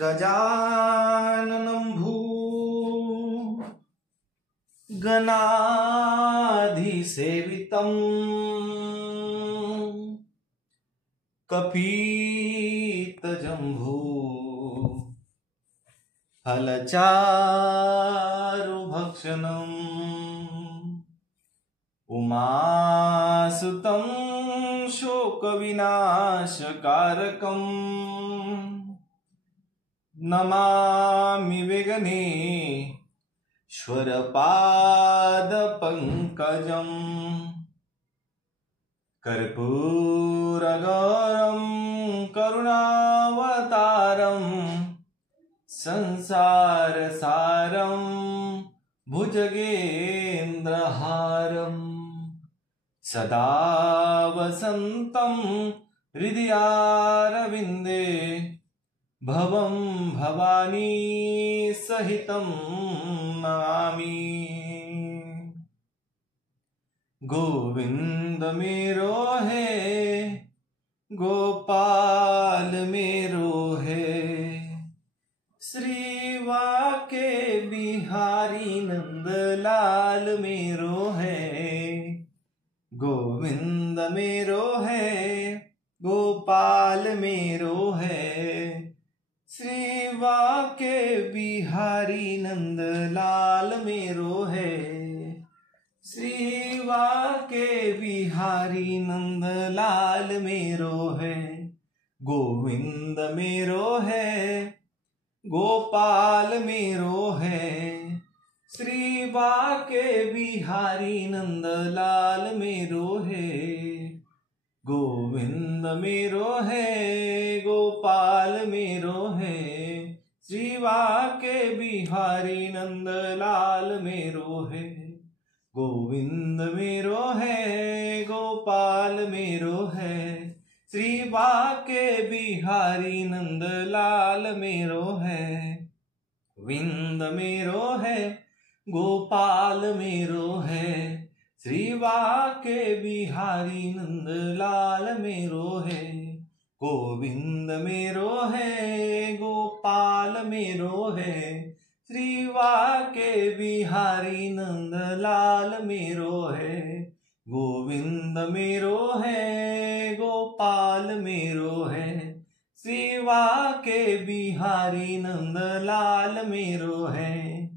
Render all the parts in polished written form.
गजाननं भूगणाधिसेवितम् कपीतजम्बू फलचारुभक्षणम् उमासुतं शोकविनाशकारकम् नमामि विघ्नेश्वरपादपङ्कजम् कर्पूरगौरं करुणावतारं संसारसारं भुजगेन्द्रहारं सदा वसन्तं हृदयारविन्दे भवं भवानी सहितं नमामि। गोविंद मेरो है गोपाल मेरो है श्री वाके बिहारी नंदलाल मेरो है। गोविंद मेरो है गोपाल मेरो है श्री वाके बिहारी नंदलाल मेरो है। श्री वाके बिहारी नंदलाल मेरो है। गोविंद मेरो है गोपाल मेरो है श्री वाके बिहारी नंदलाल मेरो है। गोविंद मेरो है गोपाल मेरो है श्री वाके बिहारी नंदलाल मेरो है। गोविंद मेरो है गोपाल मेरो है श्री वाके बिहारी नंदलाल मेरो है। गोविंद मेरो है गोपाल मेरो है श्री वाके बिहारी नंदलाल मेरो है। गोविंद मेरो है गोपाल मेरो है श्री वाके बिहारी नंदलाल मेरो है। गोविंद मेरो है गोपाल मेरो है श्री वाके बिहारी नंदलाल मेरो है।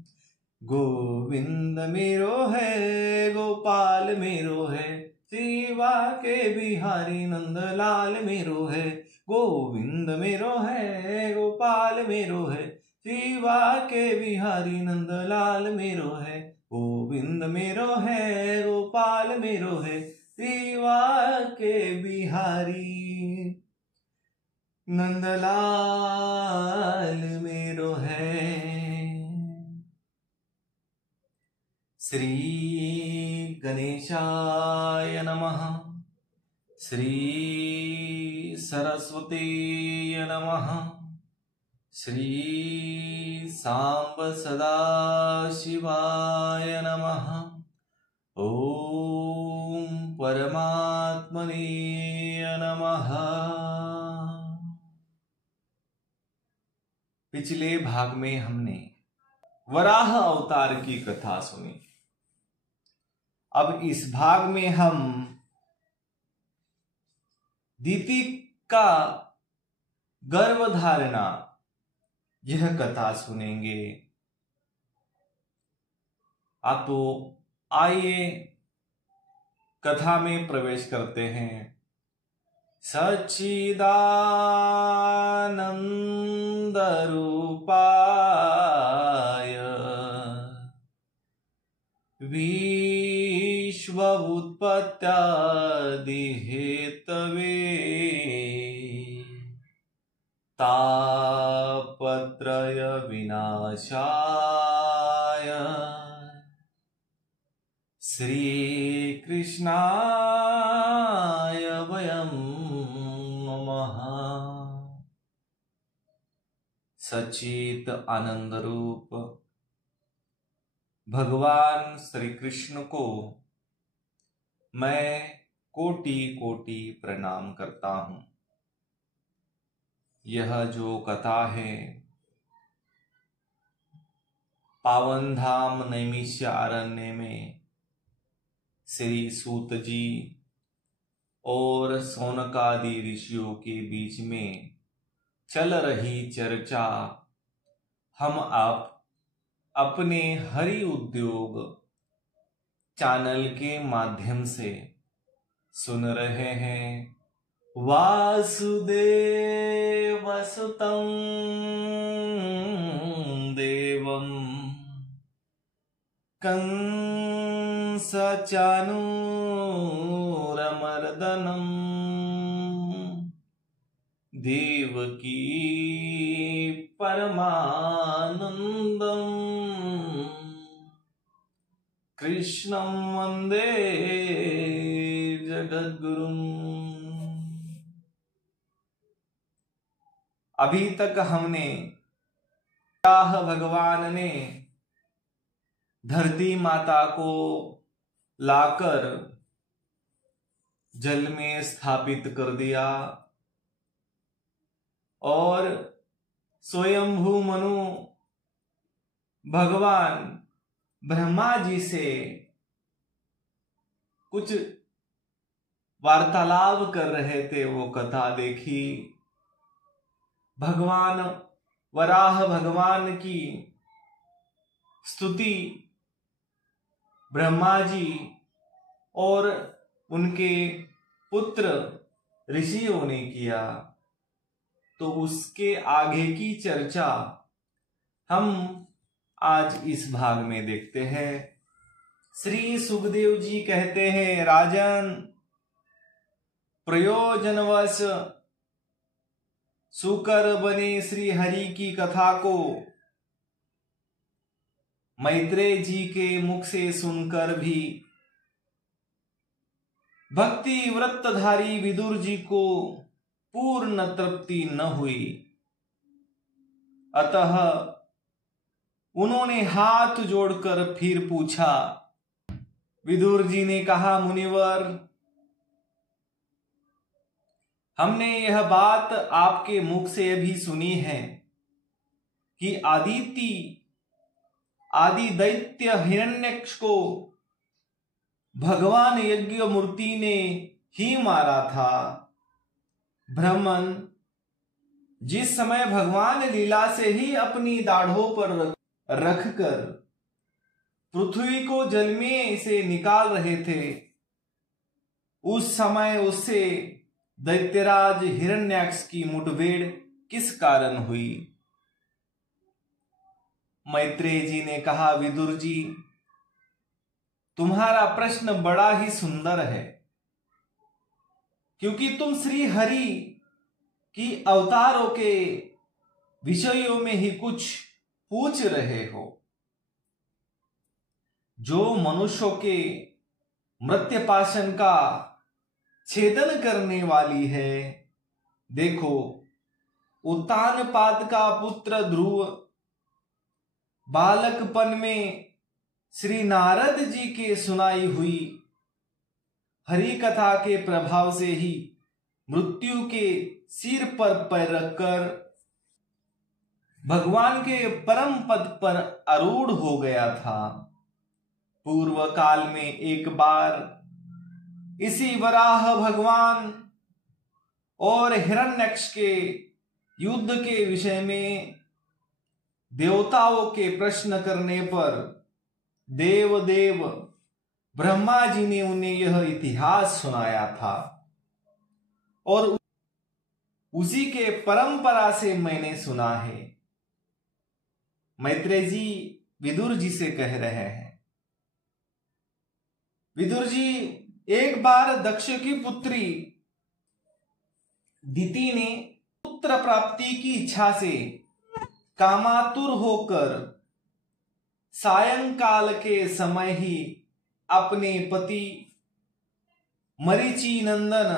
गोविंद मेरो है गोपाल मेरो है श्री वाके बिहारी नंदलाल मेरो है। गोविंद मेरो है गोपाल मेरो है श्री वाके बिहारी नंदलाल मेरो है। गोविंद मेरो है गोपाल मेरो है श्री वाके बिहारी नंदलाल मेरो है। श्री गणेशाय नमः। श्री सरस्वतीय नमः। श्री सांब सदाशिवाय नमः। ओम परमात्मने नमः। पिछले भाग में हमने वराह अवतार की कथा सुनी। अब इस भाग में हम दीति का गर्भधारणा यह कथा सुनेंगे। तो आइए कथा में प्रवेश करते हैं। सच्चिदानंद रूपाय विश्व उत्पत्त्यादि हेतवे तापत्रय विनाशाय श्री कृष्णाय वयं नमः। सच्चित आनंद रूप भगवान श्री कृष्ण को मैं कोटि कोटि प्रणाम करता हूं। यह जो कथा है पावन धाम नैमिषारण्य में श्री सूत जी और सौनकादि ऋषियों के बीच में चल रही चर्चा हम आप अपने हरि उद्योग चैनल के माध्यम से सुन रहे हैं। वासुदेव सुतं देवं कंसचानूरमर्दनं देवकी परमानंदं कृष्णं वंदे जगद्गुरुम्। अभी तक हमने भगवान ने धरती माता को लाकर जल में स्थापित कर दिया और स्वयंभू मनु भगवान ब्रह्मा जी से कुछ वार्तालाप कर रहे थे, वो कथा देखी। भगवान वराह भगवान की स्तुति ब्रह्मा जी और उनके पुत्र ऋषियों ने किया, तो उसके आगे की चर्चा हम आज इस भाग में देखते हैं। श्री सुखदेव जी कहते हैं, राजन, प्रयोजनवश सुकर बने श्री हरि की कथा को मैत्रेय जी के मुख से सुनकर भी भक्ति व्रतधारी विदुर जी को पूर्ण तृप्ति न हुई। अतः उन्होंने हाथ जोड़कर फिर पूछा। विदुर जी ने कहा, मुनिवर, हमने यह बात आपके मुख से अभी सुनी है कि आदि दैत्य हिरण्यक्ष को भगवान यज्ञ मूर्ति ने ही मारा था। ब्राह्मण जिस समय भगवान लीला से ही अपनी दाढ़ों पर रखकर पृथ्वी को जल में से निकाल रहे थे, उस समय उससे दैत्यराज हिरण्याक्ष की मुठभेड़ किस कारण हुई? मैत्रेय जी ने कहा, विदुर जी, तुम्हारा प्रश्न बड़ा ही सुंदर है, क्योंकि तुम श्री हरि की अवतारों के विषयों में ही कुछ पूछ रहे हो, जो मनुष्यों के मृत्युपाशन का छेदन करने वाली है। देखो, उत्तानपाद का पुत्र ध्रुव बालकपन में श्री नारद जी के सुनाई हुई हरि कथा के प्रभाव से ही मृत्यु के सिर पर पैर रखकर भगवान के परम पद पर आरूढ़ हो गया था। पूर्व काल में एक बार इसी वराह भगवान और हिरण्यक्ष के युद्ध के विषय में देवताओं के प्रश्न करने पर देव ब्रह्मा जी ने उन्हें यह इतिहास सुनाया था, और उसी के परंपरा से मैंने सुना है। मैत्रेय जी विदुर जी से कह रहे हैं, विदुर जी, एक बार दक्ष की पुत्री दिति ने पुत्र प्राप्ति की इच्छा से कामातुर होकर सायंकाल के समय ही अपने पति मरीचि नंदन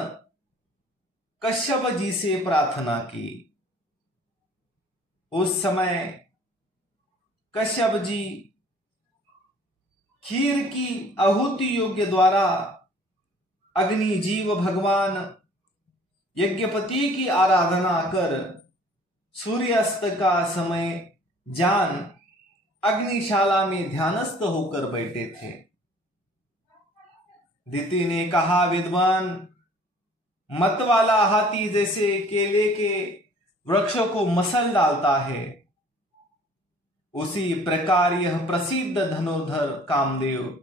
कश्यप जी से प्रार्थना की। उस समय कश्यप जी खीर की आहुति योग्य द्वारा अग्नि जीव भगवान यज्ञपति की आराधना कर सूर्यास्त का समय जान अग्निशाला में ध्यानस्थ होकर बैठे थे। दिति ने कहा, विद्वान, मत वाला हाथी जैसे केले के वृक्षों को मसल डालता है, उसी प्रकार यह प्रसिद्ध धनुर्धर कामदेव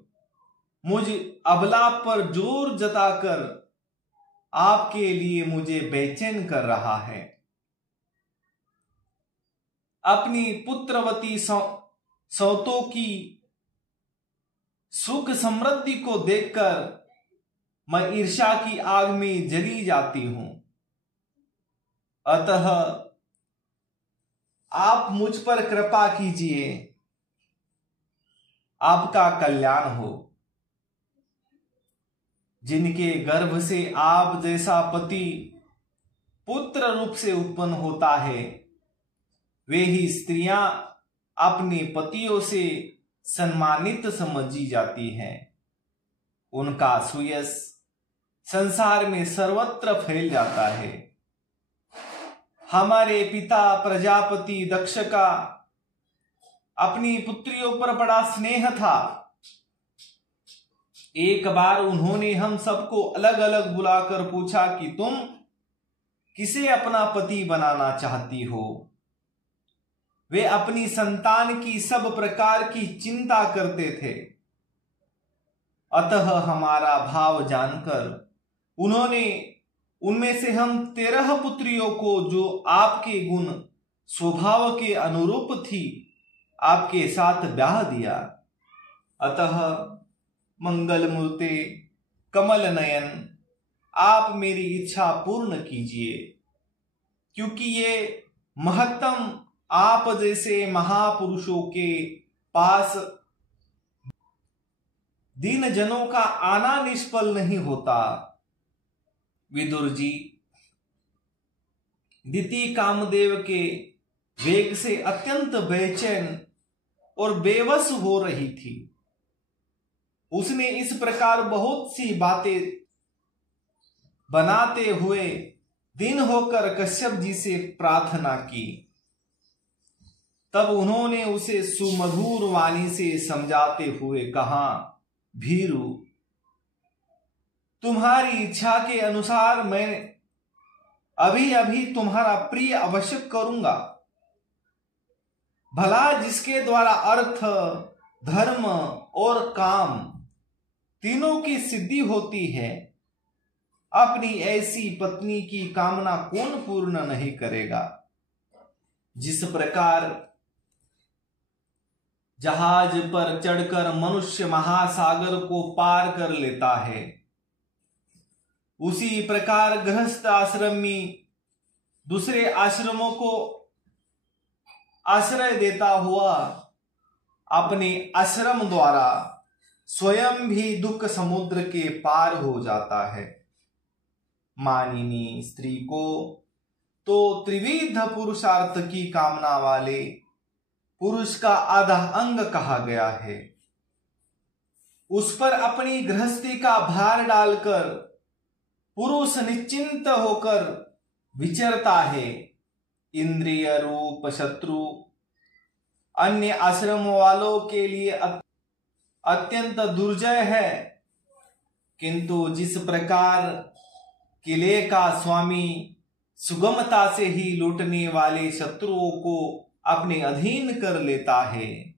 मुझ अबला पर जोर जताकर आपके लिए मुझे बेचैन कर रहा है। अपनी पुत्रवती सौतों की सुख समृद्धि को देखकर मैं ईर्ष्या की आग में जली जाती हूं। अतः आप मुझ पर कृपा कीजिए, आपका कल्याण हो। जिनके गर्भ से आप जैसा पति पुत्र रूप से उत्पन्न होता है, वे ही स्त्रियां अपने पतियों से सम्मानित समझी जाती हैं। उनका सुयश संसार में सर्वत्र फैल जाता है। हमारे पिता प्रजापति दक्ष का अपनी पुत्रियों पर बड़ा स्नेह था। एक बार उन्होंने हम सबको अलग अलग बुलाकर पूछा कि तुम किसे अपना पति बनाना चाहती हो। वे अपनी संतान की सब प्रकार की चिंता करते थे। अतः हमारा भाव जानकर उन्होंने उनमें से हम 13 पुत्रियों को, जो आपके गुण स्वभाव के अनुरूप थी, आपके साथ ब्याह दिया। अतः मंगल मूर्ते कमल नयन, आप मेरी इच्छा पूर्ण कीजिए, क्योंकि ये महत्तम आप जैसे महापुरुषों के पास दीन जनों का आना निष्फल नहीं होता। विदुर जी, दिति कामदेव के वेग से अत्यंत बेचैन और बेबस हो रही थी। उसने इस प्रकार बहुत सी बातें बनाते हुए दिन होकर कश्यप जी से प्रार्थना की। तब उन्होंने उसे सुमधुर वाणी से समझाते हुए कहा, भीरु, तुम्हारी इच्छा के अनुसार मैं अभी अभी तुम्हारा प्रिय अवश्य करूंगा। भला जिसके द्वारा अर्थ, धर्म और काम तीनों की सिद्धि होती है, अपनी ऐसी पत्नी की कामना कौन पूर्ण नहीं करेगा। जिस प्रकार जहाज पर चढ़कर मनुष्य महासागर को पार कर लेता है, उसी प्रकार गृहस्थ आश्रम में दूसरे आश्रमों को आश्रय देता हुआ अपने आश्रम द्वारा स्वयं भी दुख समुद्र के पार हो जाता है। मानिनी स्त्री को तो त्रिविध पुरुषार्थ की कामना वाले पुरुष का आधा अंग कहा गया है। उस पर अपनी गृहस्थी का भार डालकर पुरुष निश्चिंत होकर विचरता है। इंद्रिय रूप शत्रु अन्य आश्रम वालों के लिए अत्यंत दुर्जय है, किंतु जिस प्रकार किले का स्वामी सुगमता से ही लूटने वाले शत्रुओं को अपने अधीन कर लेता है,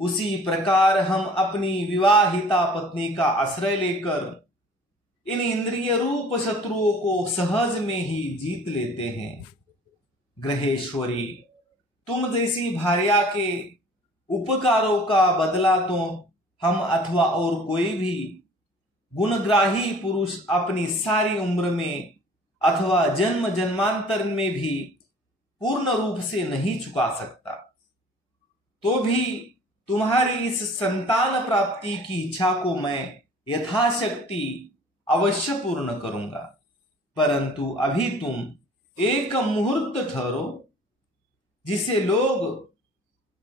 उसी प्रकार हम अपनी विवाहिता पत्नी का आश्रय लेकर इन इंद्रिय रूप शत्रुओं को सहज में ही जीत लेते हैं। ग्रहेश्वरी, तुम जैसी भार्या के उपकारों का बदला तो हम अथवा और कोई भी गुणग्राही पुरुष अपनी सारी उम्र में अथवा जन्म जन्मांतर में भी पूर्ण रूप से नहीं चुका सकता। तो भी तुम्हारी इस संतान प्राप्ति की इच्छा को मैं यथाशक्ति अवश्य पूर्ण करूंगा, परंतु अभी तुम एक मुहूर्त ठहरो, जिसे लोग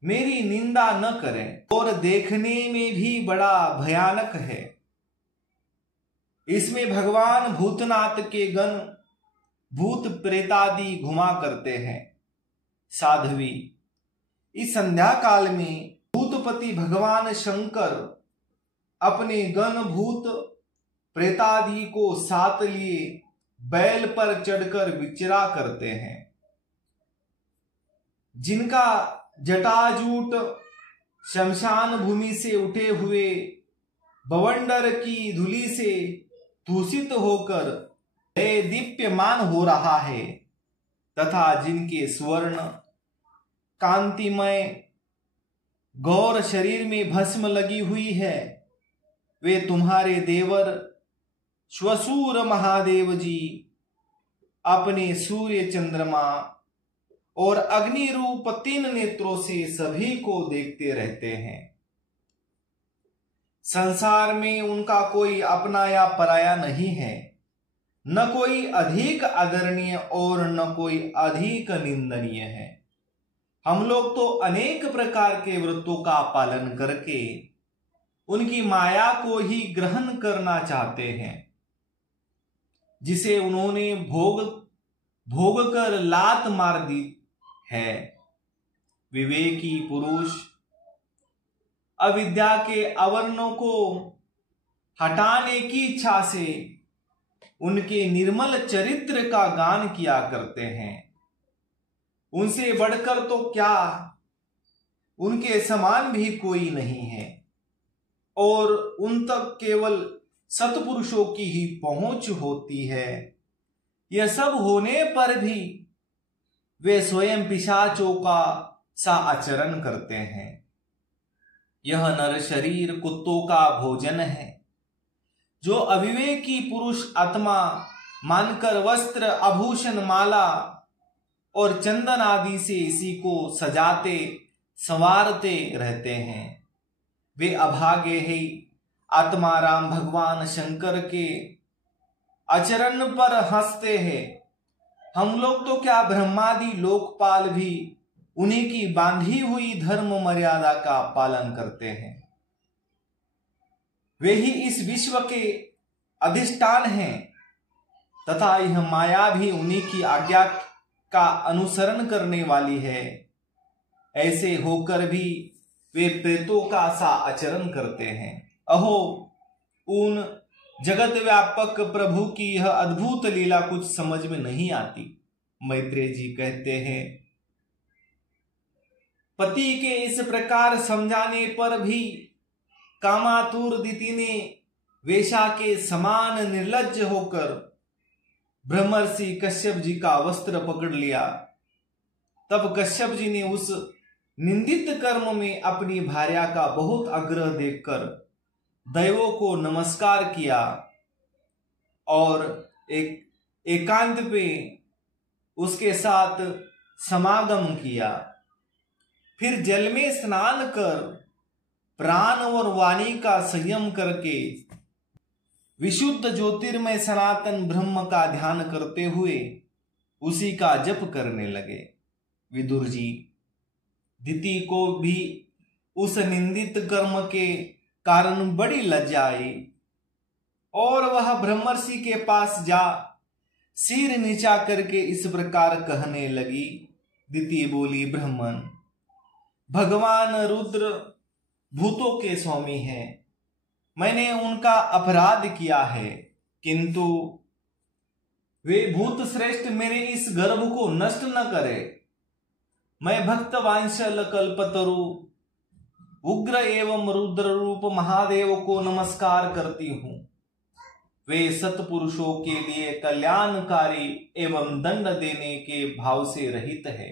मेरी निंदा न करें और देखने में भी बड़ा भयानक है। इसमें भगवान भूतनाथ के गण भूत प्रेतादि घुमा करते हैं। साध्वी, इस संध्या काल में भूतपति भगवान शंकर अपने गण भूत प्रेतादि को साथ लिए बैल पर चढ़कर विचरा करते हैं, जिनका जटाजूट शमशान भूमि से उठे हुए बवंडर की धूलि से दूषित होकर दीप्यमान हो रहा है, तथा जिनके स्वर्ण कांतिमय गौर शरीर में भस्म लगी हुई है, वे तुम्हारे देवर श्वशूर महादेव जी अपने सूर्य चंद्रमा और अग्नि रूप 3 नेत्रों से सभी को देखते रहते हैं। संसार में उनका कोई अपना या पराया नहीं है, न कोई अधिक आदरणीय और न कोई अधिक निंदनीय है। हम लोग तो अनेक प्रकार के व्रतों का पालन करके उनकी माया को ही ग्रहण करना चाहते हैं, जिसे उन्होंने भोग कर लात मार दी है। विवेकी पुरुष अविद्या के आवरणों को हटाने की इच्छा से उनके निर्मल चरित्र का गान किया करते हैं। उनसे बढ़कर तो क्या, उनके समान भी कोई नहीं है, और उन तक केवल सत्पुरुषों की ही पहुंच होती है। यह सब होने पर भी वे स्वयं पिशाचों का सा आचरण करते हैं। यह नर शरीर कुत्तों का भोजन है, जो अविवेकी पुरुष आत्मा मानकर वस्त्र आभूषण माला और चंदन आदि से इसी को सजाते संवारते रहते हैं। वे अभागे ही आत्माराम भगवान शंकर के आचरण पर हंसते हैं। हम लोग तो क्या, ब्रह्मादि लोकपाल भी उन्हीं की बांधी हुई धर्म मर्यादा का पालन करते हैं। वे ही इस विश्व के अधिष्ठान हैं, तथा यह माया भी उन्हीं की आज्ञा का अनुसरण करने वाली है। ऐसे होकर भी वे प्रेतों का सा आचरण करते हैं। अहो, उन जगत व्यापक प्रभु की यह अद्भुत लीला कुछ समझ में नहीं आती। मैत्रेय जी कहते हैं, पति के इस प्रकार समझाने पर भी कामातुर दिति ने वेश्या के समान निर्लज्ज होकर ब्रह्मर्षि कश्यप जी का वस्त्र पकड़ लिया। तब कश्यप जी ने उस निंदित कर्म में अपनी भार्या का बहुत आग्रह देखकर दैवों को नमस्कार किया और एकांत पे उसके साथ समागम किया। फिर जल में स्नान कर प्राण और वाणी का संयम करके विशुद्ध ज्योतिर्मय सनातन ब्रह्म का ध्यान करते हुए उसी का जप करने लगे। विदुर जी, दिति को भी उस निंदित कर्म के कारण बड़ी लज्जा आई और वह ब्रह्मर्षि के पास जा सिर नीचा करके इस प्रकार कहने लगी। दिति बोली, ब्राह्मण, भगवान रुद्र भूतों के स्वामी हैं, मैंने उनका अपराध किया है, किंतु वे भूत श्रेष्ठ मेरे इस गर्भ को नष्ट न करे। मैं भक्त वांशल कल्पतरु उग्र एवं रुद्र रूप महादेव को नमस्कार करती हूं। वे सत्पुरुषों के लिए कल्याणकारी एवं दंड देने के भाव से रहित है,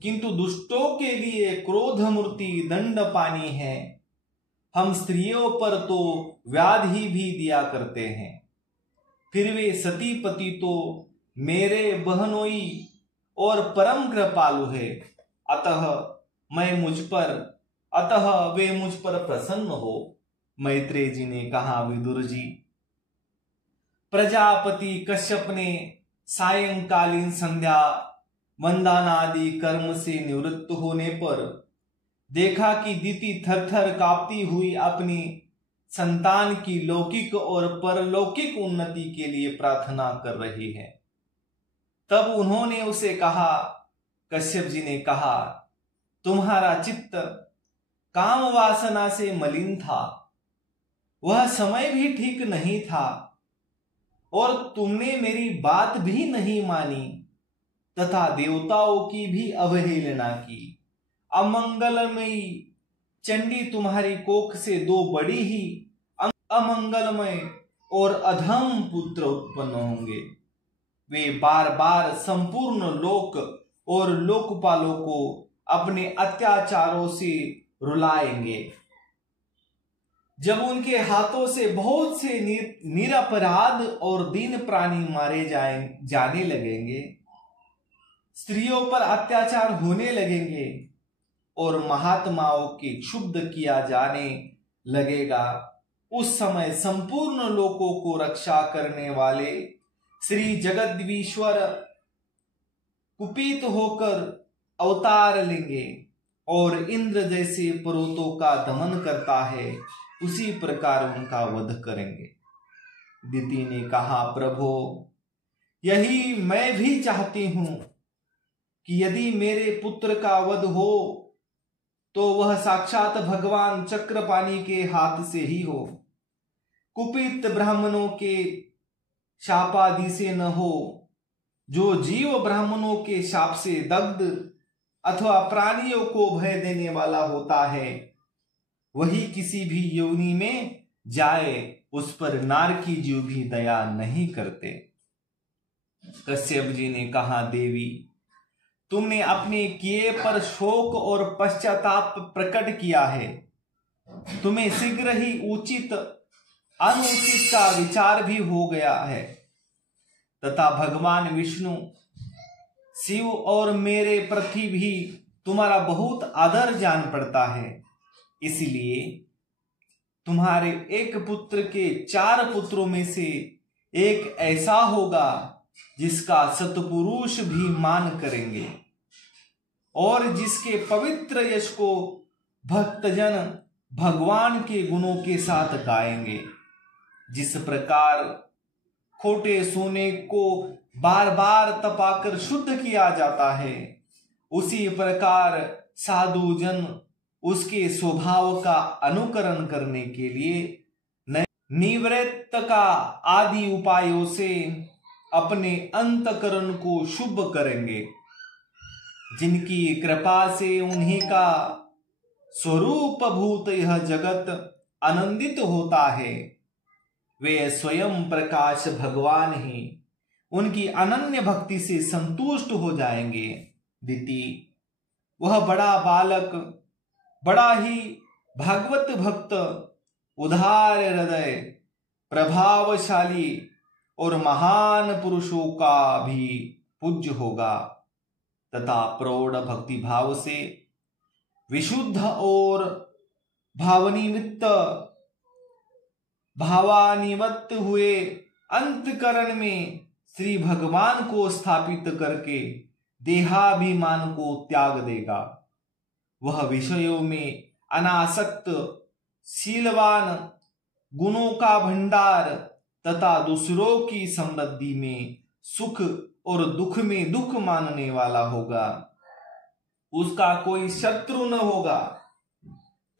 किंतु दुष्टों के लिए क्रोध मूर्ति दंड पानी है। हम स्त्रियों पर तो व्याधि भी दिया करते हैं, फिर वे सती पति तो मेरे बहनोई और परम कृपालु है। अतः वे मुझ पर प्रसन्न हो। मैत्रेय जी ने कहा, विदुर जी, प्रजापति कश्यप ने सायंकालीन संध्या वंदनादि कर्म से निवृत्त होने पर देखा कि दिति थरथर कांपती हुई अपनी संतान की लौकिक और परलौकिक उन्नति के लिए प्रार्थना कर रही है। तब उन्होंने उसे कहा, कश्यप जी ने कहा, तुम्हारा चित्त काम वासना से मलिन था, वह समय भी ठीक नहीं था, और तुमने मेरी बात भी नहीं मानी तथा देवताओं की भी अवहेलना की। अमंगलमयी चंडी तुम्हारी कोख से दो बड़ी ही अमंगलमय और अधम पुत्र उत्पन्न होंगे। वे बार बार संपूर्ण लोक और लोकपालों को अपने अत्याचारों से रुलाएंगे। जब उनके हाथों से बहुत से निरपराध और दीन प्राणी मारे जाने लगेंगे, स्त्रियों पर अत्याचार होने लगेंगे और महात्माओं के क्षुब्ध किया जाने लगेगा, उस समय संपूर्ण लोकों को रक्षा करने वाले श्री जगदीश्वर कुपित होकर अवतार लेंगे और इंद्र जैसे पर्वतों का दमन करता है उसी प्रकार उनका वध करेंगे। दिति ने कहा, प्रभो, यही मैं भी चाहती हूं कि यदि मेरे पुत्र का वध हो तो वह साक्षात भगवान चक्रपाणि के हाथ से ही हो, कुपित ब्राह्मणों के शापादि से न हो। जो जीव ब्राह्मणों के शाप से दग्ध अथवा प्राणियों को भय देने वाला होता है, वही किसी भी योनि में जाए, उस पर नारकी जीव भी दया नहीं करते। कश्यप जी ने कहा, देवी, तुमने अपने किए पर शोक और पश्चाताप प्रकट किया है। तुम्हें शीघ्र ही उचित अनुचित का विचार भी हो गया है तथा भगवान विष्णु, शिव और मेरे प्रति भी तुम्हारा बहुत आदर जान पड़ता है। इसलिए तुम्हारे एक पुत्र के 4 पुत्रों में से एक ऐसा होगा जिसका सतपुरुष भी मान करेंगे और जिसके पवित्र यश को भक्तजन भगवान के गुणों के साथ गाएंगे। जिस प्रकार खोटे सोने को बार बार तपाकर शुद्ध किया जाता है, उसी प्रकार साधु जन उसके स्वभाव का अनुकरण करने के लिए निवृत्त का आदि उपायों से अपने अंतकरण को शुभ करेंगे। जिनकी कृपा से उन्हीं का स्वरूप भूत यह जगत आनंदित होता है, वे स्वयं प्रकाश भगवान ही उनकी अनन्य भक्ति से संतुष्ट हो जाएंगे। दिति, वह बड़ा बालक बड़ा ही भागवत भक्त, उदार हृदय, प्रभावशाली और महान पुरुषों का भी पूज्य होगा तथा प्रौढ़ भक्ति भाव से विशुद्ध और भावानिवत हुए अंतकरण में श्री भगवान को स्थापित करके देहाभिमान को त्याग देगा। वह विषयों में अनासक्त, शीलवान, गुणों का भंडार तथा दूसरों की समृद्धि में सुख और दुख में दुख मानने वाला होगा। उसका कोई शत्रु न होगा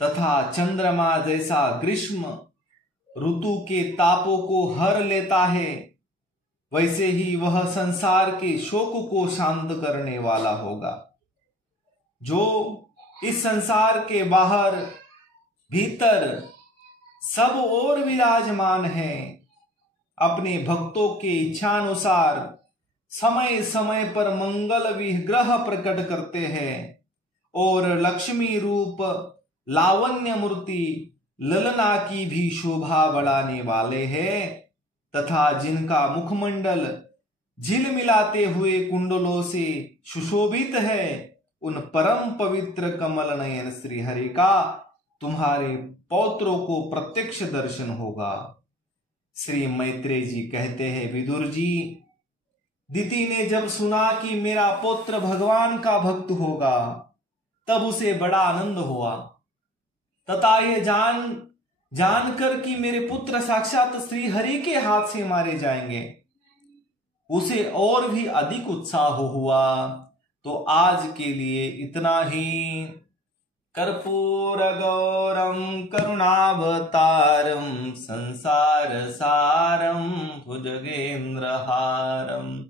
तथा चंद्रमा जैसा ग्रीष्म ऋतु के तापों को हर लेता है, वैसे ही वह संसार के शोक को शांत करने वाला होगा। जो इस संसार के बाहर भीतर सब ओर विराजमान है, अपने भक्तों के इच्छानुसार समय समय पर मंगल विग्रह प्रकट करते हैं और लक्ष्मी रूप लावण्य मूर्ति ललना की भी शोभा बढ़ाने वाले हैं तथा जिनका मुखमंडल झिलमिलाते हुए कुंडलों से सुशोभित है, उन परम पवित्र कमल नयन श्री हरि का तुम्हारे पौत्रों को प्रत्यक्ष दर्शन होगा। श्री मैत्रेय जी कहते हैं, विदुर जी, दिति ने जब सुना कि मेरा पुत्र भगवान का भक्त होगा, तब उसे बड़ा आनंद हुआ तथा यह जानकर कि मेरे पुत्र साक्षात श्री हरि के हाथ से मारे जाएंगे, उसे और भी अधिक उत्साह हुआ तो आज के लिए इतना ही। कर्पूर गौरम करुणावतारम संसार सारम भुजगेन्द्रहारम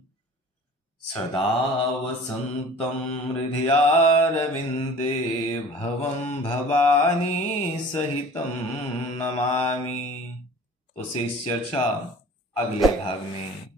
सदा वसन्तं हृदयारविन्दे भवं भवानी सहितं नमामि। तो शेष चर्चा अगले भाग में।